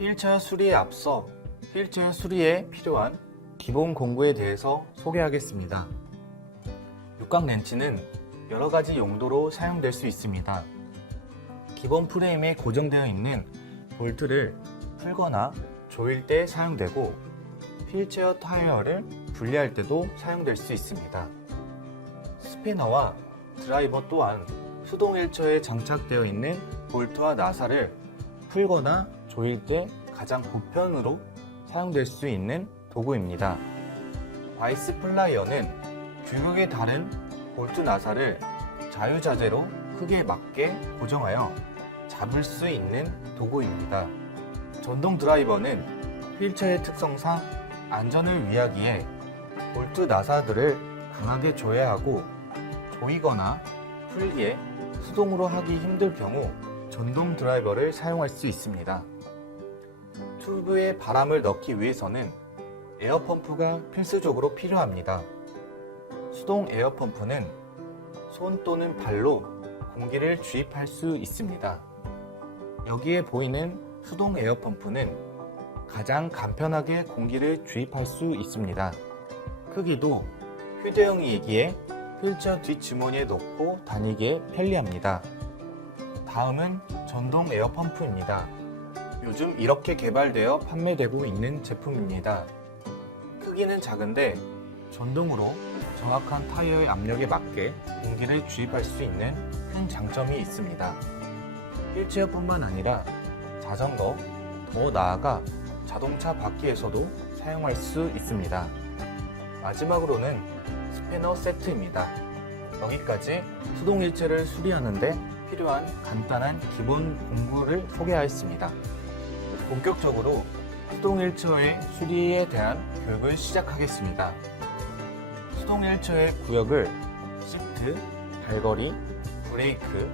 휠체어 수리에 앞서 휠체어 수리에 필요한 기본 공구에 대해서 소개하겠습니다. 육각 렌치는 여러 가지 용도로 사용될 수 있습니다. 기본 프레임에 고정되어 있는 볼트를 풀거나 조일 때 사용되고 휠체어 타이어를 분리할 때도 사용될 수 있습니다. 스패너와 드라이버 또한 수동 휠체어에 장착되어 있는 볼트와 나사를 풀거나 조일 때 가장 보편으로 사용될 수 있는 도구입니다. 바이스 플라이어는 규격에 다른 볼트 나사를 자유자재로 크기에 맞게 고정하여 잡을 수 있는 도구입니다. 전동 드라이버는 휠체어의 특성상 안전을 위하기에 볼트 나사들을 강하게 조여야 하고 조이거나 풀기에 수동으로 하기 힘들 경우 전동 드라이버를 사용할 수 있습니다. 튜브에 바람을 넣기 위해서는 에어펌프가 필수적으로 필요합니다. 수동 에어펌프는 손 또는 발로 공기를 주입할 수 있습니다. 여기에 보이는 수동 에어펌프는 가장 간편하게 공기를 주입할 수 있습니다. 크기도 휴대용이기에 휠체어 뒷주머니에 넣고 다니기에 편리합니다. 다음은 전동 에어펌프입니다. 요즘 이렇게 개발되어 판매되고 있는 제품입니다. 크기는 작은데 전동으로 정확한 타이어의 압력에 맞게 공기를 주입할 수 있는 큰 장점이 있습니다. 휠체어뿐만 아니라 자전거, 더 나아가 자동차 바퀴에서도 사용할 수 있습니다. 마지막으로는 스패너 세트입니다. 여기까지 수동 휠체어를 수리하는데 필요한 간단한 기본 공구를 소개하였습니다. 본격적으로 수동 휠체어의 수리에 대한 교육을 시작하겠습니다. 수동 휠체어의 구역을 시트, 발걸이, 브레이크,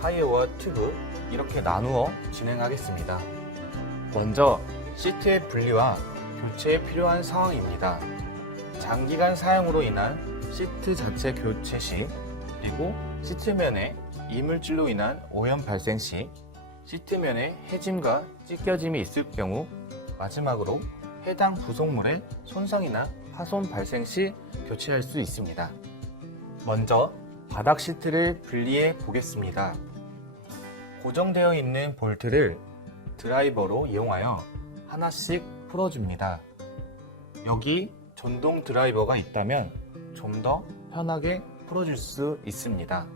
타이어와 튜브 이렇게 나누어 진행하겠습니다. 먼저 시트의 분리와 교체에 필요한 상황입니다. 장기간 사용으로 인한 시트 자체 교체 시, 그리고 시트면에 이물질로 인한 오염 발생 시, 시트면에 해짐과 찢겨짐이 있을 경우, 마지막으로 해당 부속물의 손상이나 파손 발생 시 교체할 수 있습니다. 먼저 바닥 시트를 분리해 보겠습니다. 고정되어 있는 볼트를 드라이버로 이용하여 하나씩 풀어줍니다. 여기 전동 드라이버가 있다면 좀 더 편하게 풀어줄 수 있습니다.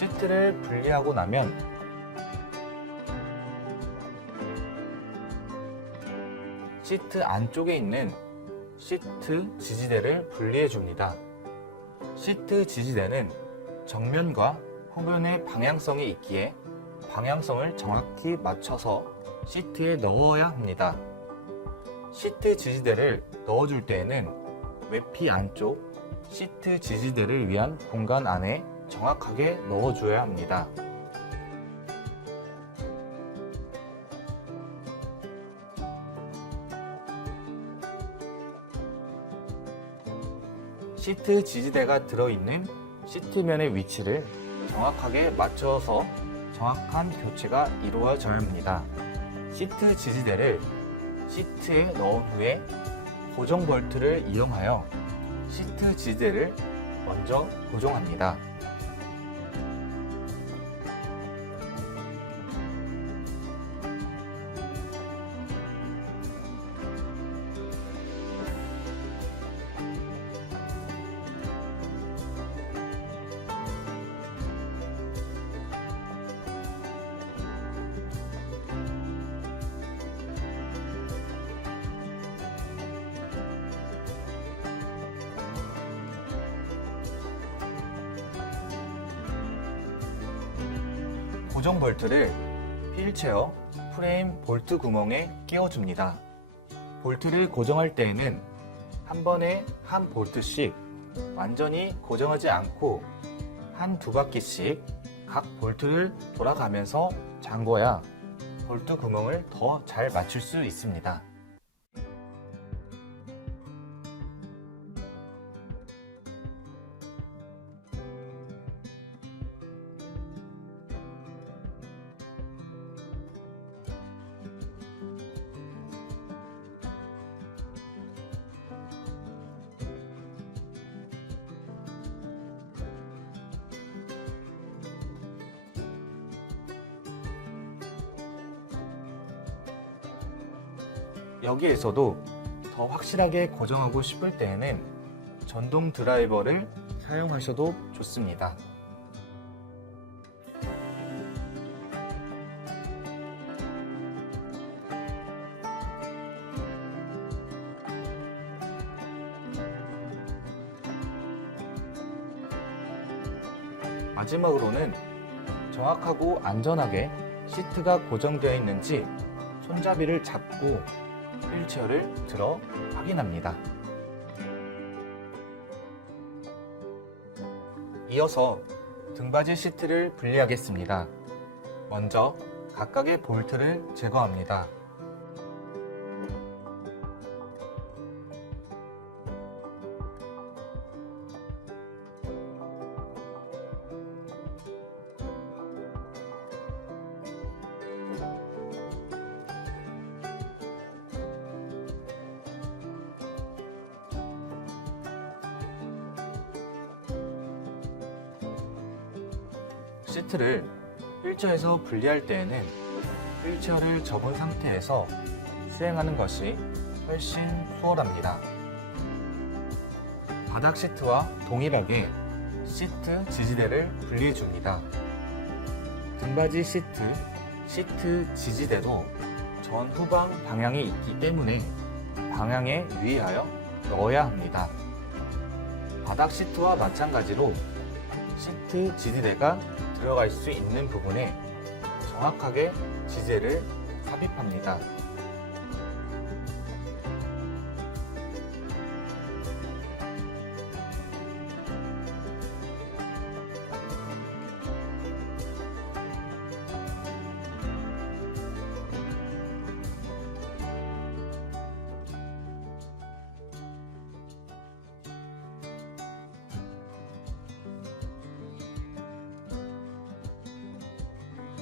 시트를 분리하고 나면 시트 안쪽에 있는 시트 지지대를 분리해 줍니다. 시트 지지대는 정면과 후면의 방향성이 있기에 방향성을 정확히 맞춰서 시트에 넣어야 합니다. 시트 지지대를 넣어줄 때에는 외피 안쪽 시트 지지대를 위한 공간 안에 정확하게 넣어줘야 합니다. 시트 지지대가 들어있는 시트면의 위치를 정확하게 맞춰서 정확한 교체가 이루어져야 합니다. 시트 지지대를 시트에 넣은 후에 고정 볼트를 이용하여 시트 지지대를 먼저 고정합니다. 고정 볼트를 휠체어 프레임 볼트 구멍에 끼워줍니다. 볼트를 고정할 때에는 한 번에 한 볼트씩 완전히 고정하지 않고 한두 바퀴씩 각 볼트를 돌아가면서 잠궈야 볼트 구멍을 더 잘 맞출 수 있습니다. 여기에서도 더 확실하게 고정하고 싶을 때에는 전동 드라이버를 사용하셔도 좋습니다. 마지막으로는 정확하고 안전하게 시트가 고정되어 있는지 손잡이를 잡고 휠체어를 들어 확인합니다. 이어서 등받이 시트를 분리하겠습니다. 먼저 각각의 볼트를 제거합니다. 시트를 휠체어에서 분리할 때에는 휠체어를 접은 상태에서 수행하는 것이 훨씬 수월합니다. 바닥 시트와 동일하게 시트 지지대를 분리해 줍니다. 등받이 시트 지지대도 전후방 방향이 있기 때문에 방향에 유의하여 넣어야 합니다. 바닥 시트와 마찬가지로 시트 지지대가 들어갈 수 있는 부분에 정확하게 지지대를 삽입합니다.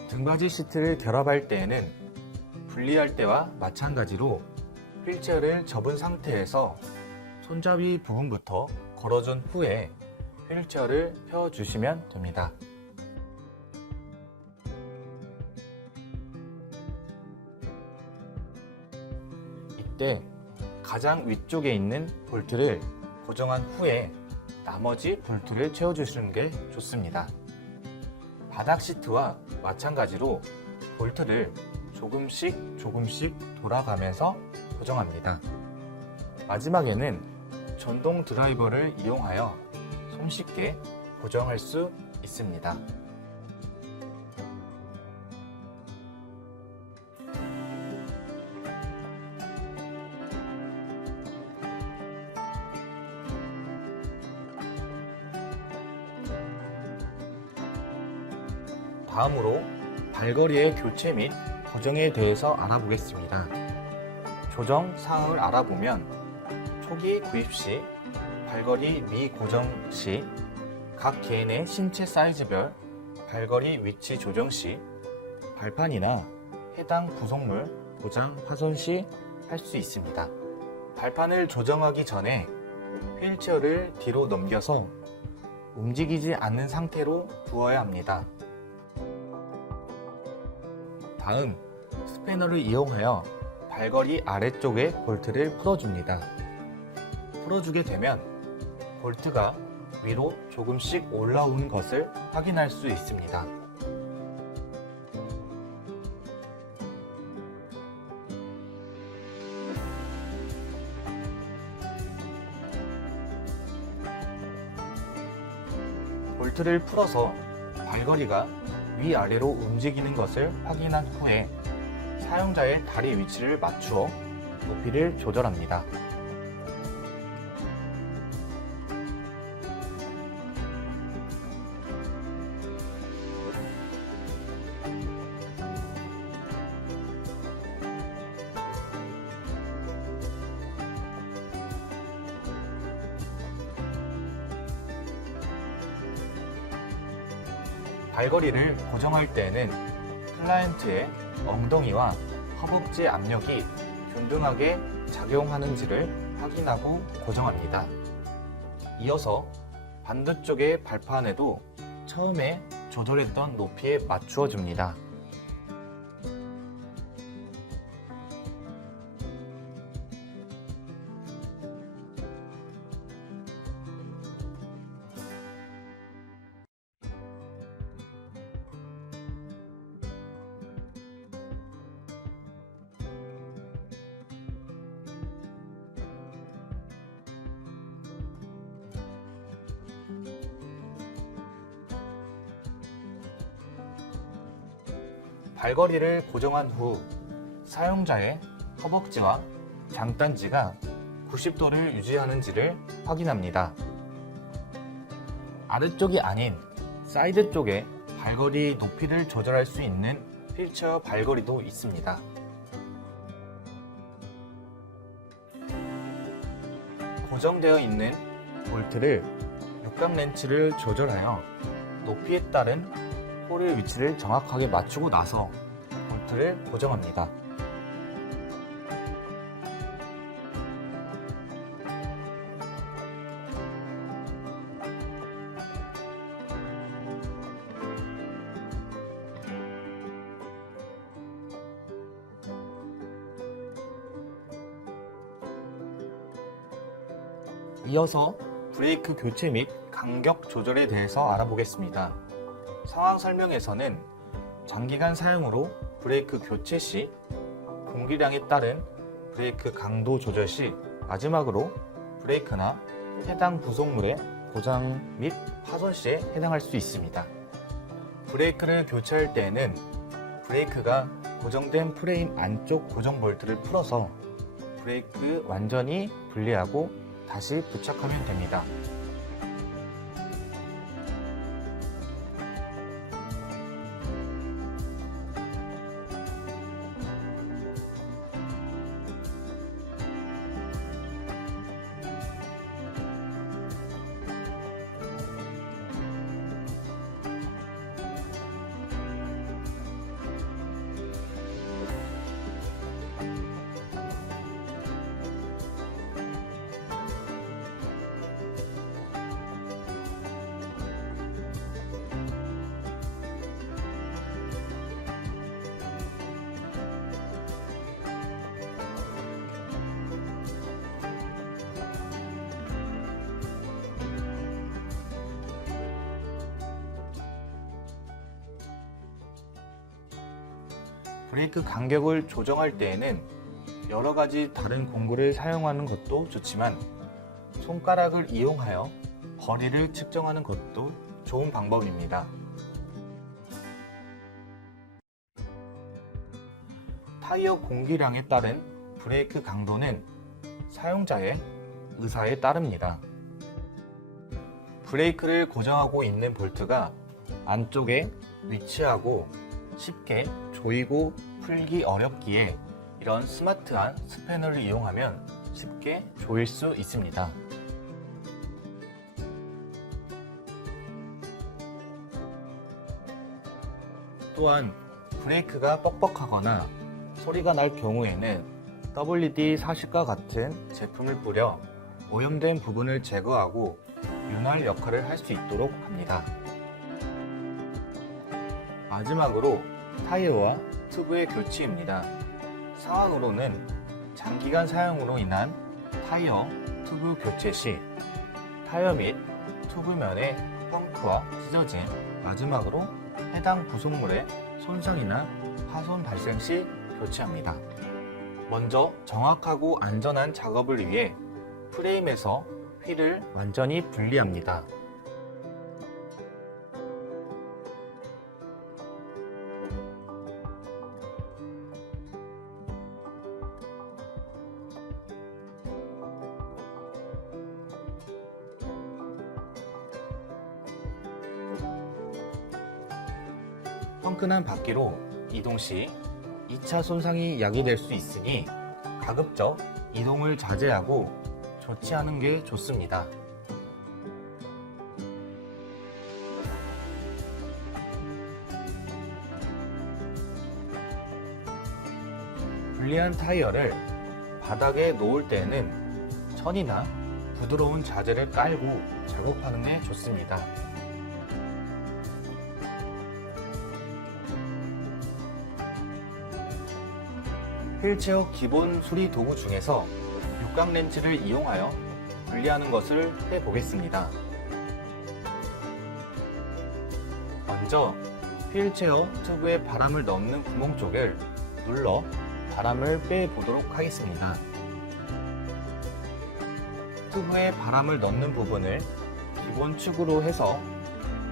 등받이 시트를 결합할 때에는 분리할 때와 마찬가지로 휠체어를 접은 상태에서 손잡이 부분부터 걸어준 후에 휠체어를 펴주시면 됩니다. 이때 가장 위쪽에 있는 볼트를 고정한 후에 나머지 볼트를 채워주시는 게 좋습니다. 바닥 시트와 마찬가지로 볼트를 조금씩 돌아가면서 고정합니다. 마지막에는 전동 드라이버를 이용하여 손쉽게 고정할 수 있습니다. 다음으로 발걸이의 교체 및 고정에 대해서 알아보겠습니다. 조정 사항을 알아보면 초기 구입 시, 발걸이 미고정 시, 각 개인의 신체 사이즈별 발걸이 위치 조정 시, 발판이나 해당 구성물 고장 파손 시 할 수 있습니다. 발판을 조정하기 전에 휠체어를 뒤로 넘겨서 움직이지 않는 상태로 두어야 합니다. 다음, 스패너를 이용하여 발걸이 아래쪽에 볼트를 풀어줍니다. 풀어주게 되면 볼트가 위로 조금씩 올라오는 것을 확인할 수 있습니다. 볼트를 풀어서 발걸이가 위아래로 움직이는 것을 확인한 후에 사용자의 다리 위치를 맞추어 높이를 조절합니다. 발걸이를 고정할 때에는 클라이언트의 엉덩이와 허벅지 압력이 균등하게 작용하는지를 확인하고 고정합니다. 이어서 반대쪽의 발판에도 처음에 조절했던 높이에 맞추어 줍니다. 발걸이를 고정한 후 사용자의 허벅지와 장단지가 90도를 유지하는지를 확인합니다. 아래쪽이 아닌 사이드 쪽에 발걸이 높이를 조절할 수 있는 휠체어 발걸이도 있습니다. 고정되어 있는 볼트를 육각 렌치를 조절하여 높이에 따른 홀의 위치를 정확하게 맞추고 나서 볼트를 고정합니다. 이어서 브레이크 교체 및 간격 조절에 대해서 알아보겠습니다. 상황 설명에서는 장기간 사용으로 브레이크 교체 시 공기량에 따른 브레이크 강도 조절 시, 마지막으로 브레이크나 해당 부속물의 고장 및 파손 시에 해당할 수 있습니다. 브레이크를 교체할 때에는 브레이크가 고정된 프레임 안쪽 고정 볼트를 풀어서 브레이크 완전히 분리하고 다시 부착하면 됩니다. 브레이크 간격을 조정할 때에는 여러 가지 다른 공구를 사용하는 것도 좋지만 손가락을 이용하여 거리를 측정하는 것도 좋은 방법입니다. 타이어 공기량에 따른 브레이크 강도는 사용자의 의사에 따릅니다. 브레이크를 고정하고 있는 볼트가 안쪽에 위치하고 쉽게 조이고 풀기 어렵기에 이런 스마트한 스패너를 이용하면 쉽게 조일 수 있습니다. 또한 브레이크가 뻑뻑하거나 소리가 날 경우에는 WD-40과 같은 제품을 뿌려 오염된 부분을 제거하고 윤활 역할을 할 수 있도록 합니다. 마지막으로 타이어와 튜브의 교체입니다. 상황으로는 장기간 사용으로 인한 타이어, 튜브 교체 시 타이어 및 튜브면의 펑크와 찢어짐, 마지막으로 해당 부속물의 손상이나 파손 발생 시 교체합니다. 먼저 정확하고 안전한 작업을 위해 프레임에서 휠을 완전히 분리합니다. 펑크난 바퀴로 이동 시 2차 손상이 야기될 수 있으니 가급적 이동을 자제하고 조치하는 게 좋습니다. 불리한 타이어를 바닥에 놓을 때에는 천이나 부드러운 자재를 깔고 작업하는 게 좋습니다. 휠체어 기본 수리 도구 중에서 육각 렌치를 이용하여 분리하는 것을 해보겠습니다. 먼저 휠체어 튜브에 바람을 넣는 구멍 쪽을 눌러 바람을 빼보도록 하겠습니다. 튜브에 바람을 넣는 부분을 기본 축으로 해서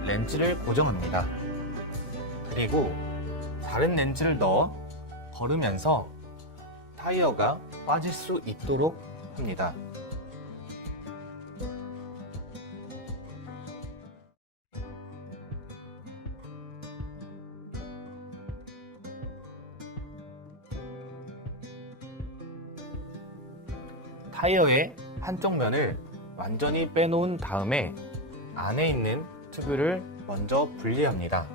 렌치를 고정합니다. 그리고 다른 렌치를 넣어 걸으면서 타이어가 빠질 수 있도록 합니다. 타이어의 한쪽 면을 완전히 빼놓은 다음에 안에 있는 튜브를 먼저 분리합니다.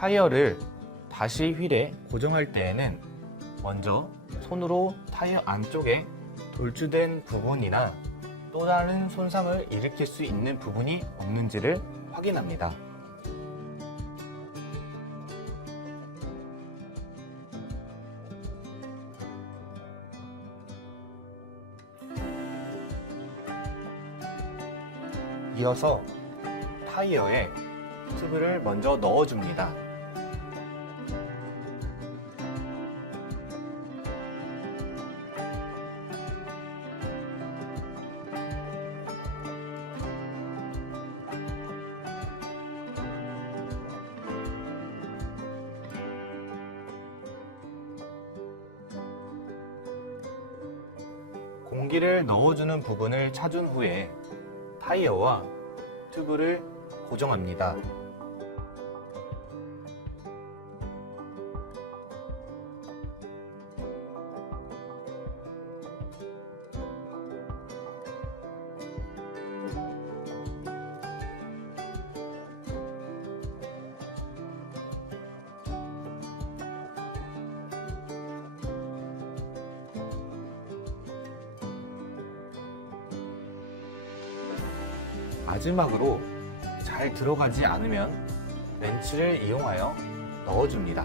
타이어를 다시 휠에 고정할 때에는 먼저 손으로 타이어 안쪽에 돌출된 부분이나 또 다른 손상을 일으킬 수 있는 부분이 없는지를 확인합니다. 이어서 타이어에 튜브를 먼저 넣어줍니다. 공기를 넣어주는 부분을 찾은 후에 타이어와 튜브를 고정합니다. 마지막으로 잘 들어가지 않으면 렌치를 이용하여 넣어줍니다.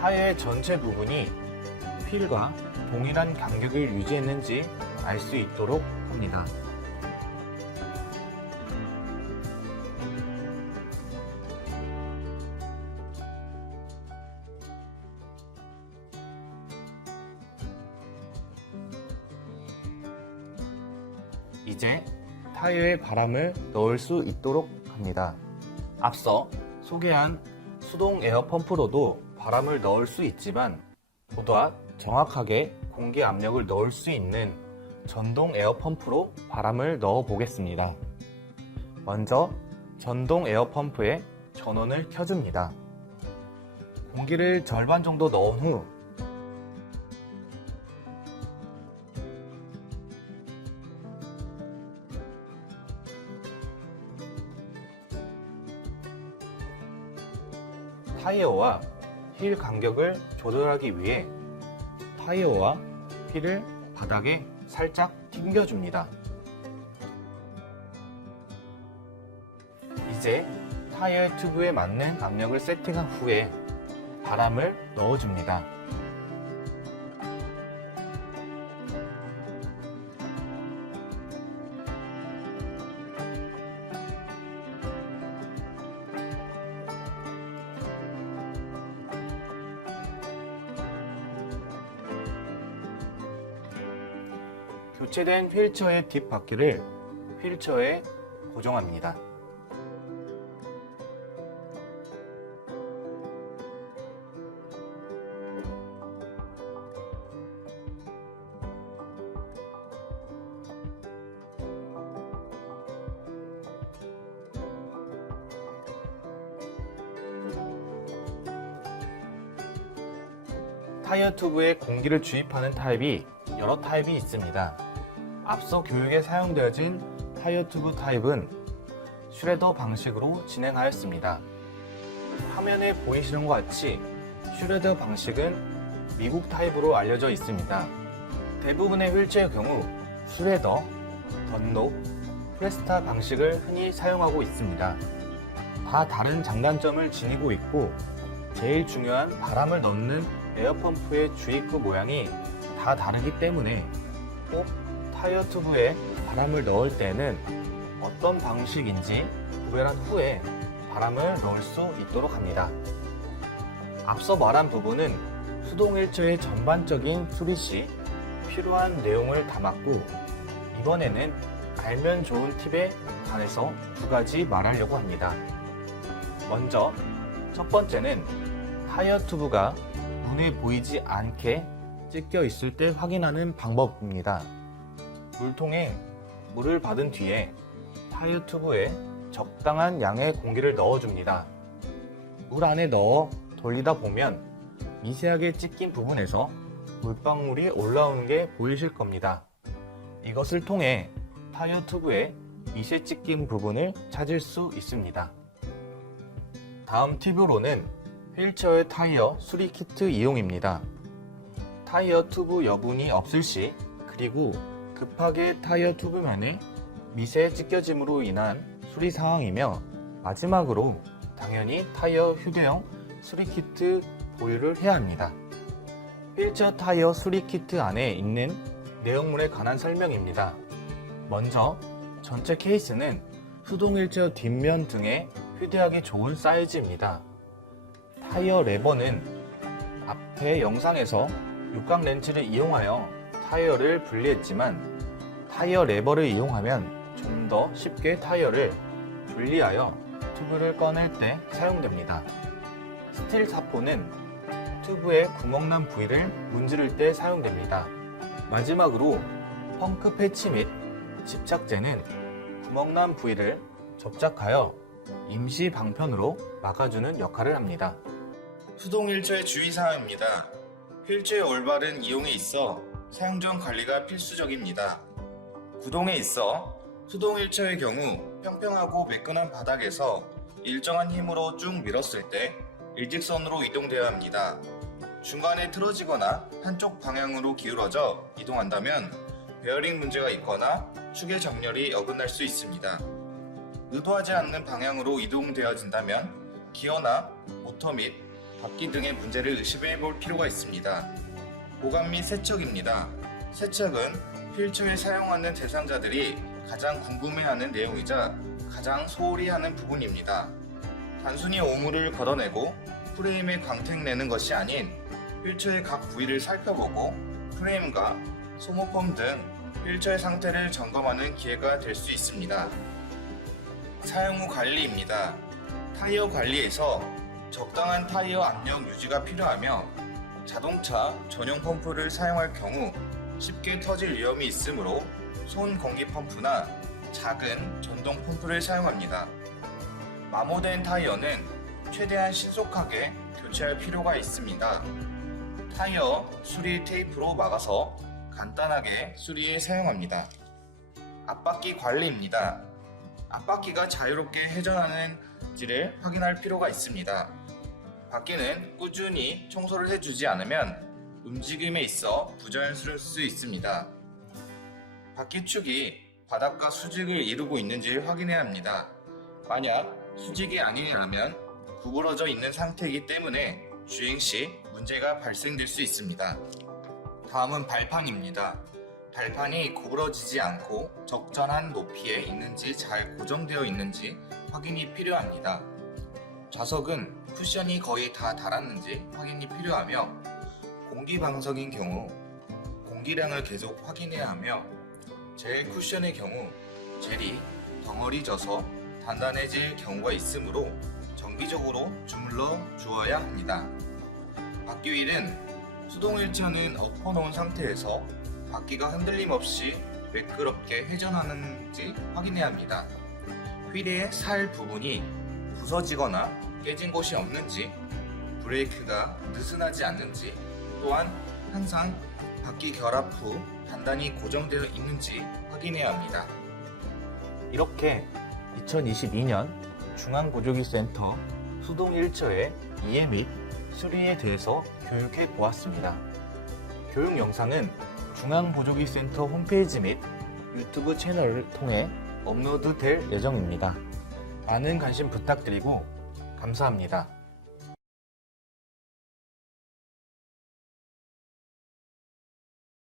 타이어의 전체 부분이 휠과 동일한 간격을 유지했는지 알 수 있도록 합니다. 이제 타이어에 바람을 넣을 수 있도록 합니다. 앞서 소개한 수동 에어 펌프로도 바람을 넣을 수 있지만 보다 정확하게 공기 압력을 넣을 수 있는 전동 에어 펌프로 바람을 넣어 보겠습니다. 먼저 전동 에어 펌프의 전원을 켜줍니다. 공기를 절반 정도 넣은 후 타이어와 휠 간격을 조절하기 위해 타이어와 휠을 바닥에 살짝 튕겨줍니다. 이제 타이어 튜브에 맞는 압력을 세팅한 후에 바람을 넣어줍니다. 교체된 휠체어의 뒷바퀴를 휠체어에 고정합니다. 타이어 튜브에 공기를 주입하는 타입이 여러 타입이 있습니다. 앞서 교육에 사용되어진 타이어 튜브 타입은 슈레더 방식으로 진행하였습니다. 화면에 보이시는 것 같이 슈레더 방식은 미국 타입으로 알려져 있습니다. 대부분의 휠체어의 경우 슈레더, 던롭, 프레스타 방식을 흔히 사용하고 있습니다. 다 다른 장단점을 지니고 있고 제일 중요한 바람을 넣는 에어펌프의 주입구 모양이 다 다르기 때문에 꼭 타이어 튜브에 바람을 넣을 때는 어떤 방식인지 구별한 후에 바람을 넣을 수 있도록 합니다. 앞서 말한 부분은 수동 휠체어의 전반적인 수리 시 필요한 내용을 담았고 이번에는 알면 좋은 팁에 관해서 두 가지 말하려고 합니다. 먼저 첫 번째는 타이어 튜브가 눈에 보이지 않게 찢겨 있을 때 확인하는 방법입니다. 물통에 물을 받은 뒤에 타이어 튜브에 적당한 양의 공기를 넣어줍니다. 물 안에 넣어 돌리다 보면 미세하게 찢긴 부분에서 물방울이 올라오는 게 보이실 겁니다. 이것을 통해 타이어 튜브의 미세 찢긴 부분을 찾을 수 있습니다. 다음 팁으로는 휠체어의 타이어 수리 키트 이용입니다. 타이어 튜브 여분이 없을 시 그리고 급하게 타이어 튜브면에 미세 찢겨짐으로 인한 수리 상황이며 마지막으로 당연히 타이어 휴대용 수리 키트 보유를 해야 합니다. 휠체어 타이어 수리 키트 안에 있는 내용물에 관한 설명입니다. 먼저 전체 케이스는 수동 휠체어 뒷면 등에 휴대하기 좋은 사이즈입니다. 타이어 레버는 앞에 영상에서 육각 렌치를 이용하여 타이어를 분리했지만 타이어 레버를 이용하면 좀 더 쉽게 타이어를 분리하여 튜브를 꺼낼 때 사용됩니다. 스틸 사포는 튜브에 구멍난 부위를 문지를 때 사용됩니다. 마지막으로 펑크 패치 및 집착제는 구멍난 부위를 접착하여 임시 방편으로 막아주는 역할을 합니다. 수동 휠체어의 주의사항입니다. 휠체어 올바른 이용에 있어 사용 전 관리가 필수적입니다. 구동에 있어 수동 휠체어의 경우 평평하고 매끈한 바닥에서 일정한 힘으로 쭉 밀었을 때 일직선으로 이동되어야 합니다. 중간에 틀어지거나 한쪽 방향으로 기울어져 이동한다면 베어링 문제가 있거나 축의 정렬이 어긋날 수 있습니다. 의도하지 않는 방향으로 이동되어진다면 기어나 모터 및 바퀴 등의 문제를 의심해 볼 필요가 있습니다. 보관 및 세척입니다. 세척은 휠체어에 사용하는 대상자들이 가장 궁금해하는 내용이자 가장 소홀히 하는 부분입니다. 단순히 오물을 걷어내고 프레임에 광택 내는 것이 아닌 휠체어의 각 부위를 살펴보고 프레임과 소모품 등 휠체어의 상태를 점검하는 기회가 될 수 있습니다. 사용 후 관리입니다. 타이어 관리에서 적당한 타이어 압력 유지가 필요하며 자동차 전용 펌프를 사용할 경우 쉽게 터질 위험이 있으므로 손 공기 펌프나 작은 전동 펌프를 사용합니다. 마모된 타이어는 최대한 신속하게 교체할 필요가 있습니다. 타이어 수리 테이프로 막아서 간단하게 수리에 사용합니다. 앞바퀴 관리입니다. 앞바퀴가 자유롭게 회전하는지를 확인할 필요가 있습니다. 바퀴는 꾸준히 청소를 해주지 않으면 움직임에 있어 부자연스러울 수 있습니다. 바퀴축이 바닥과 수직을 이루고 있는지 확인해야 합니다. 만약 수직이 아니라면 구부러져 있는 상태이기 때문에 주행 시 문제가 발생될 수 있습니다. 다음은 발판입니다. 발판이 구부러지지 않고 적절한 높이에 있는지 잘 고정되어 있는지 확인이 필요합니다. 좌석은 쿠션이 거의 다 닳았는지 확인이 필요하며 공기방석인 경우 공기량을 계속 확인해야 하며 젤 쿠션의 경우 젤이 덩어리져서 단단해질 경우가 있으므로 정기적으로 주물러 주어야 합니다. 바퀴 휠은 수동 휠체어는 엎어놓은 상태에서 바퀴가 흔들림 없이 매끄럽게 회전하는지 확인해야 합니다. 휠의 살 부분이 부서지거나 깨진 곳이 없는지, 브레이크가 느슨하지 않는지, 또한 항상 바퀴 결합 후 단단히 고정되어 있는지 확인해야 합니다. 이렇게 2022년 중앙보조기센터 수동 휠체어의 이해 및 수리에 대해서 교육해 보았습니다. 교육 영상은 중앙보조기센터 홈페이지 및 유튜브 채널을 통해 업로드 될 예정입니다. 많은 관심 부탁드리고 감사합니다.